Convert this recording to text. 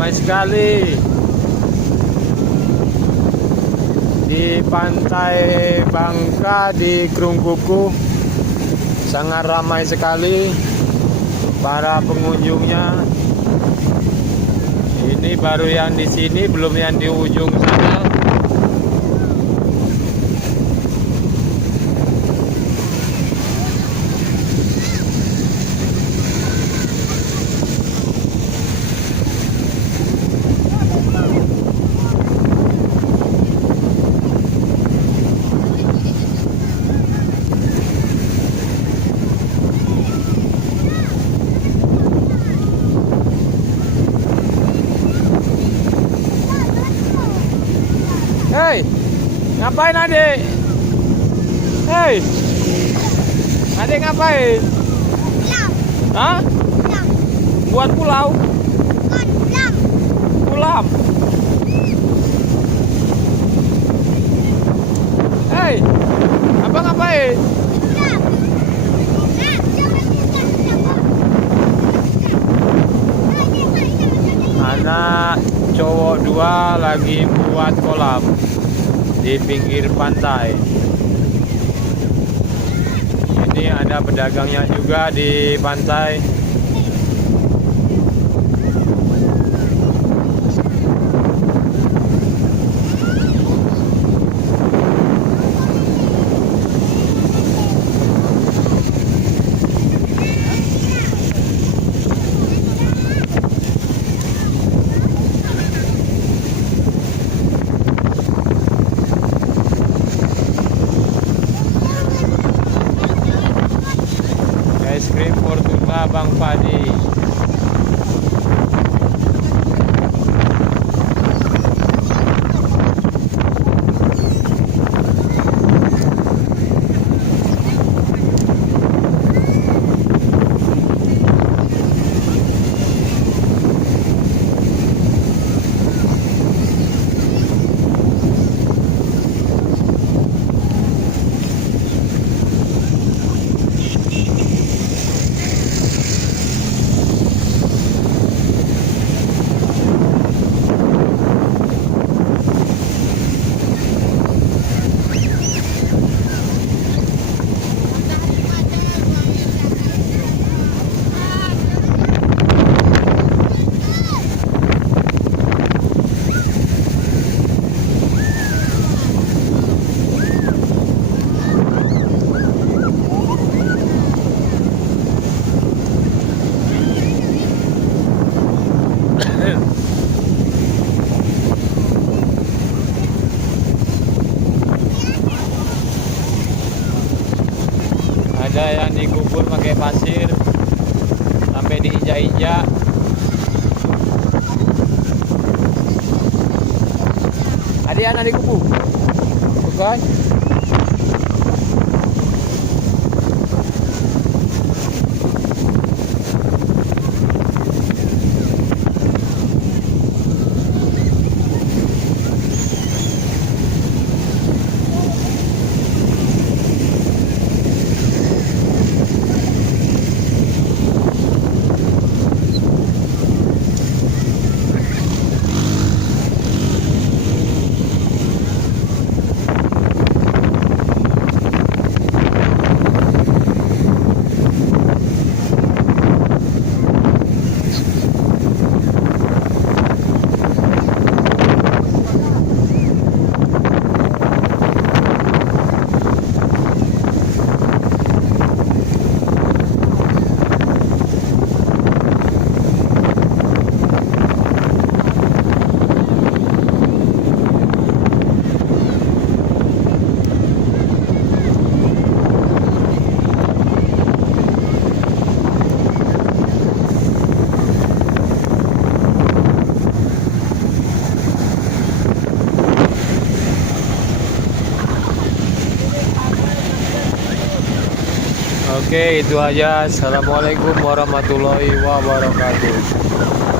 Ramai sekali di pantai Bangka di Krungkuku. Sangat ramai sekali para pengunjungnya. Ini baru yang di sini, belum yang di ujung sana. Hei, ngapain adik? Hei, adik ngapain? Pulau. Hah? Pulau. Buat pulau? Pulau. Pulau. Hei, abang ngapain? Anak cowok dua lagi buat kolam di pinggir pantai. Ini ada pedagangnya juga di pantai. Es krim Fortuna Bang Padi. Ada yang dikubur pakai pasir sampai diinjak-injak. Ada yang dikubur, bukan? Oke, itu aja. Assalamualaikum warahmatullahi wabarakatuh.